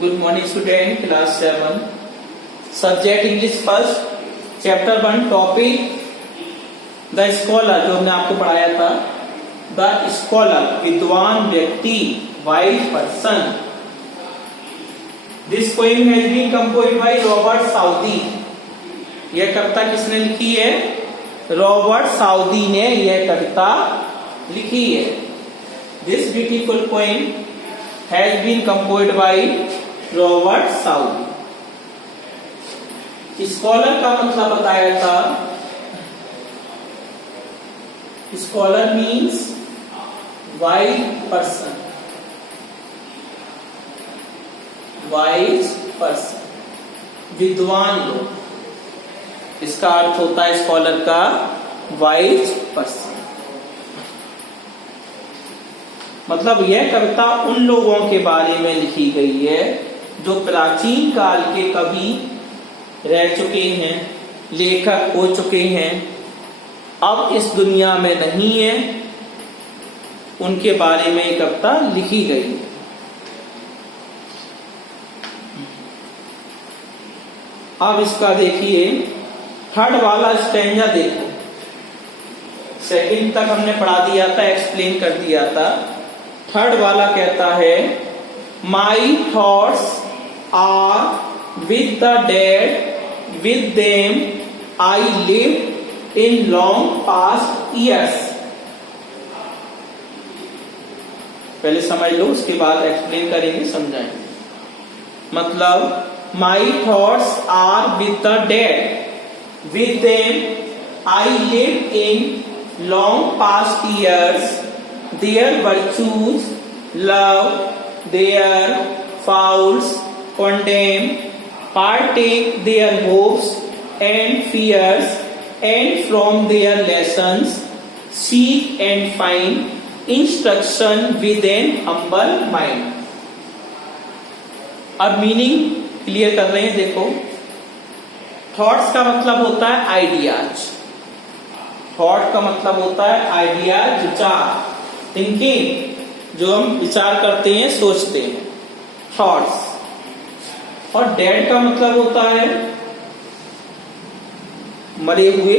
Good morning student, class 7. Subject English first, chapter 1, topic The Scholar, जो हमने आपको पढ़ाया था. The Scholar, विद्वान व्यक्ति, wise person. This poem has been composed by Robert Southey. यह कविता किसने लिखी है? रॉबर्ट साउदी ने यह कविता लिखी है. This beautiful poem has been composed by Robert Southey. Scholar का मतलब बताया था. Scholar means wise person. Wise person, विद्वान लोग. इसका अर्थ होता है स्कॉलर का वाइज पर्सन. मतलब यह कविता उन लोगों के बारे में लिखी गई है जो प्राचीन काल के कवि रह चुके हैं, लेखक हो चुके हैं, अब इस दुनिया में नहीं है. उनके बारे में एक कविता लिखी गई है. अब इसका देखिए थर्ड वाला स्टैंजा देखो. सेकंड तक हमने पढ़ा दिया था, एक्सप्लेन कर दिया था. थर्ड वाला कहता है my thoughts are with the dead, with them I live in long past years. पहले समझ लो, उसके बाद एक्सप्लेन करेंगे, समझाएंगे. मतलब my thoughts are with the dead, with them I lived in long past years. Their virtues love, their faults condemn, partake their hopes and fears, and from their lessons seek and find instruction with an humble mind. अब meaning clear कर रहे हैं. देखो, thoughts का मतलब होता है ideas. Thought का मतलब होता है आइडियाज, विचार, थिंकिंग, जो हम विचार करते हैं, सोचते हैं, थॉट्स. और डेड का मतलब होता है मरे हुए.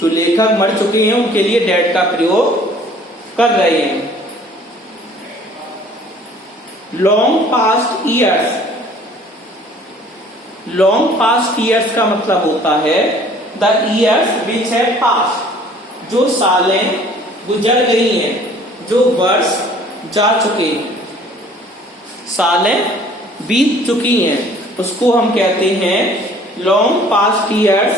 जो लेखक मर चुके हैं उनके लिए डेड का प्रयोग कर रहे हैं. Long past years. Long past years का मतलब होता है the years which have past, जो सालें गुजर गई हैं, जो वर्ष जा चुके हैं, सालें बीत चुकी हैं, उसको हम कहते हैं लॉन्ग पास्ट ईयर्स.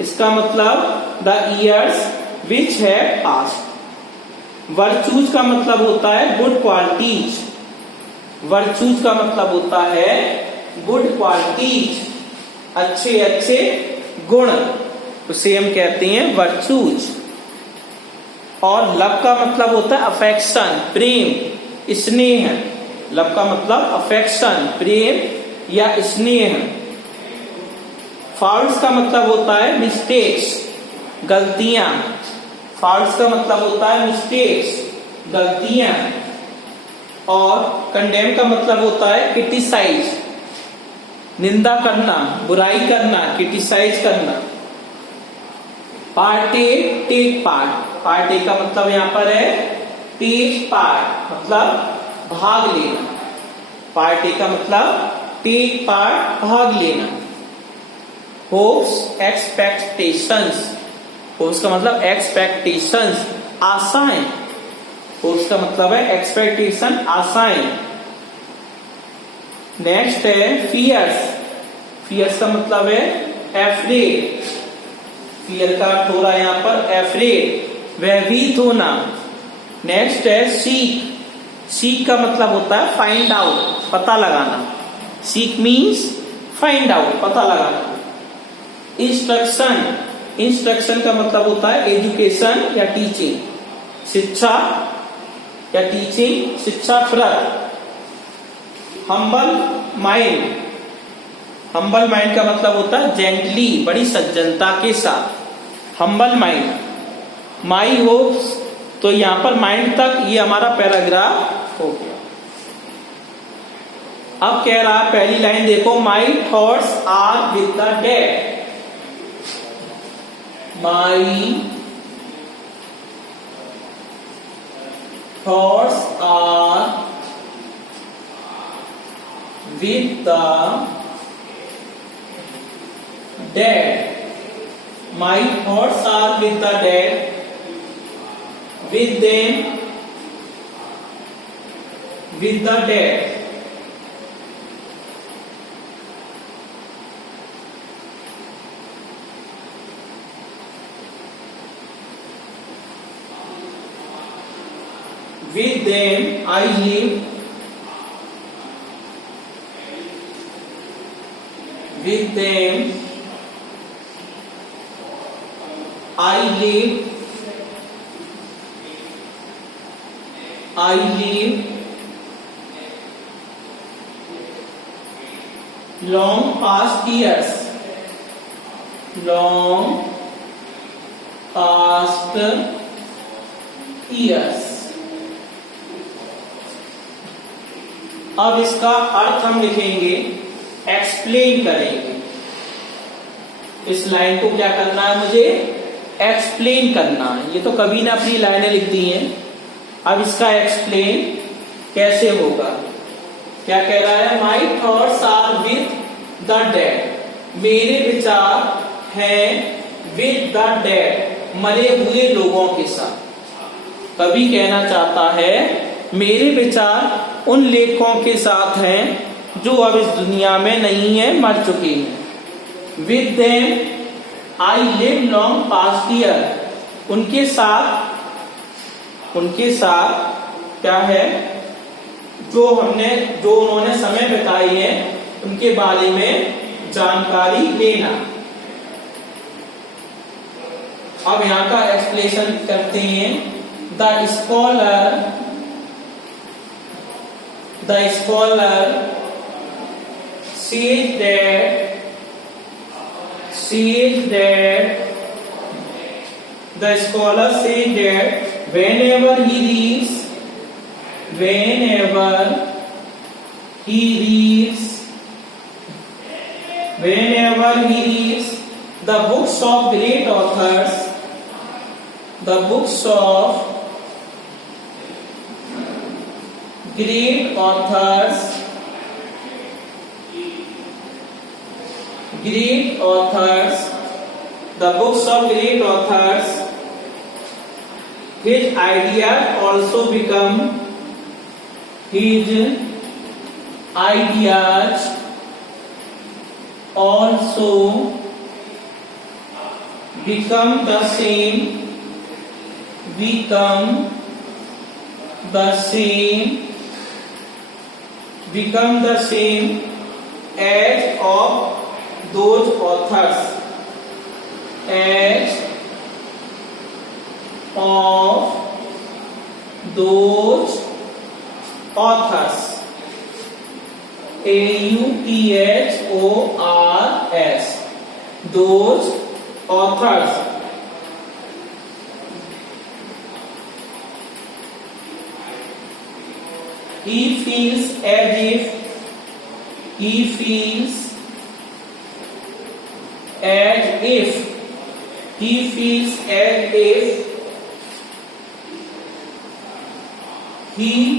इसका मतलब the years which have past. Virtues का मतलब होता है गुड क्वालिटीज. वर्चूज का मतलब होता है गुड क्वालिटीज, अच्छे अच्छे गुण, उसे हम कहते हैं वर्चूज. और लव का मतलब होता है अफेक्शन, प्रेम, स्नेह. लव का मतलब अफेक्शन, प्रेम या स्नेह. फॉल्ट्स का मतलब होता है मिस्टेक्स, गलतियां. फॉल्ट्स का मतलब होता है मिस्टेक्स, गलतियां. और कंडेम का मतलब होता है क्रिटिसाइज, निंदा करना, बुराई करना, क्रिटिसाइज करना. Partake, take part. पार्टेक का मतलब यहां पर है टेक पार्ट, मतलब भाग लेना. पार्टेक का मतलब टेक पार्ट, भाग लेना. Hopes, expectations. होप्स का मतलब एक्सपेक्टेशंस, आशाएं. होप्स का मतलब है एक्सपेक्टेशन, आशाएं. नेक्स्ट है फियर्स. फियर्स का मतलब है एफ्रेड. फियर का अर्थ हो रहा है यहां पर एफ्रेड, भयभीत होना. नेक्स्ट है सीक. सीक का मतलब होता है फाइंड आउट, पता लगाना. सीक मीन्स फाइंड आउट, पता लगाना. इंस्ट्रक्शन. इंस्ट्रक्शन का मतलब होता है एजुकेशन या टीचिंग, शिक्षा या टीचिंग, शिक्षा प्रद. Humble mind. हम्बल माइंड का मतलब होता है जेंटली, बड़ी सज्जनता के साथ. Humble mind. माई होप्स, तो यहां पर माइंड तक ये हमारा पैराग्राफ हो गया. अब कह रहा है, पहली लाइन देखो, my thoughts are with the dead. My thoughts are with the dead. My thoughts are with the dead. With them, with the dead. With them I live. With them I live. I live long past years. Long past years. अब इसका अर्थ हम लिखेंगे, explain करेंगे। इस line को क्या करना है, मुझे एक्सप्लेन करना है। ये तो कभी ना अपनी लाइनें लिख दी हैं, अब इसका एक्सप्लेन कैसे होगा। क्या कह रहा है, my thoughts are with the dead. मेरे विचार हैं विद द डेड, मरे हुए लोगों के साथ। कवि कहना चाहता है, मेरे विचार उन लेखकों के साथ हैं जो अब इस दुनिया में नहीं है, मर चुके हैं। With them I live long past year. उनके साथ क्या है, जो उन्होंने समय बिताई है, उनके बारे में जानकारी लेना। अब यहां का एक्सप्लेनेशन करते हैं। The scholar says that the scholar says that whenever he reads the books of great authors, his ideas also become the same as of those authors, AUTHORS, those authors. He feels as if he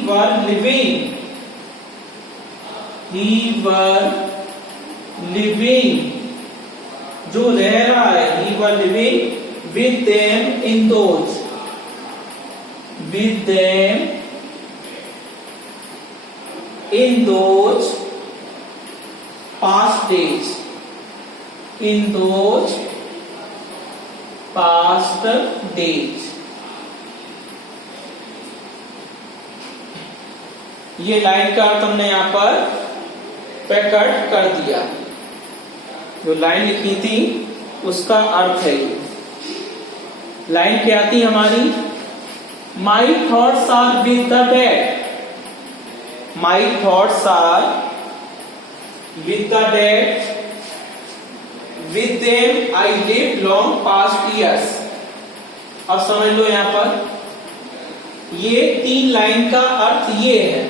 were living जो रह रहा है, he were living with them in those past days, ये line का अर्थ हमने यहां पर packet कर दिया। जो लाइन लिखी थी उसका अर्थ है ये। लाइन क्या आती हमारी, my thoughts are with the dead. My thoughts are with the dead, with them I live long past years. अब समझ लो यहां पर ये 3 लाइन का अर्थ ये है।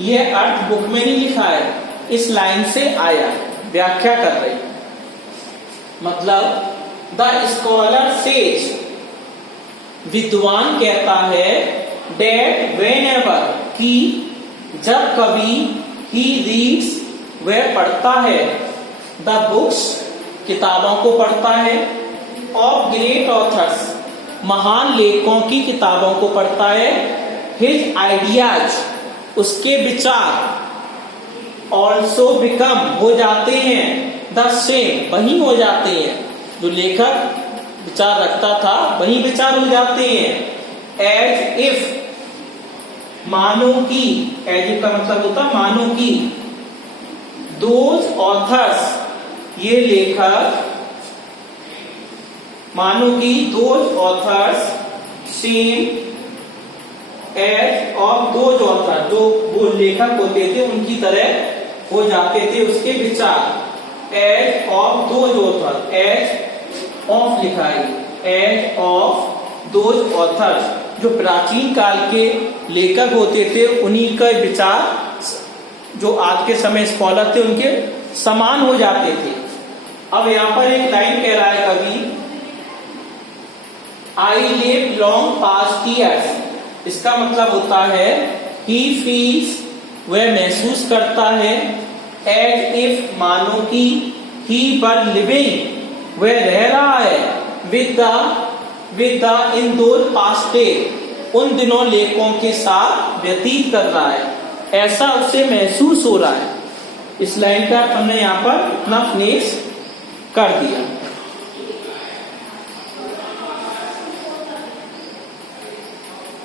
ये अर्थ बुक में नहीं लिखा है, इस लाइन से आया, व्याख्या कर रही। मतलब द स्कॉलर सेज, विद्वान कहता है, डेट वेनेवर, कि जब कभी, ही रीड्स, वह पढ़ता है, द बुक्स, किताबों को पढ़ता है, ऑफ ग्रेट ऑथर्स, महान लेखकों की किताबों को पढ़ता है, हिज आइडियाज, उसके विचार, ऑल्सो बिकम, हो जाते हैं, द सेम, वही हो जाते हैं, जो लेखक विचार रखता था वही विचार हो जाते हैं। एज इफ, मानो की, एज इफ का मतलब होता है मानो की, दोज ऑथर्स, ये लेखक, मानो की those authors, same age of those author, जो वो लेखक होते थे उनकी तरह हो जाते थे उसके विचार। Age of those author, age of लिखा है, एज ऑफ दोज ऑथर्स, जो प्राचीन काल के लेखक होते थे उन्हीं का विचार जो आज के समय स्कॉलर थे उनके समान हो जाते थे। अब यहां पर एक लाइन कह रहा है कवि, आई लिव लॉन्ग पास्ट ईयर्स, इसका मतलब होता है ही फील्स, वह महसूस करता है, एज इफ, मानो की, ही वर लिविंग, वह रह रहा है, with the in those past day, उन दिनों लेखों के साथ व्यतीत कर रहा है, ऐसा उसे महसूस हो रहा है। इस लाइन का हमने यहाँ पर इतना फिनिश कर दिया।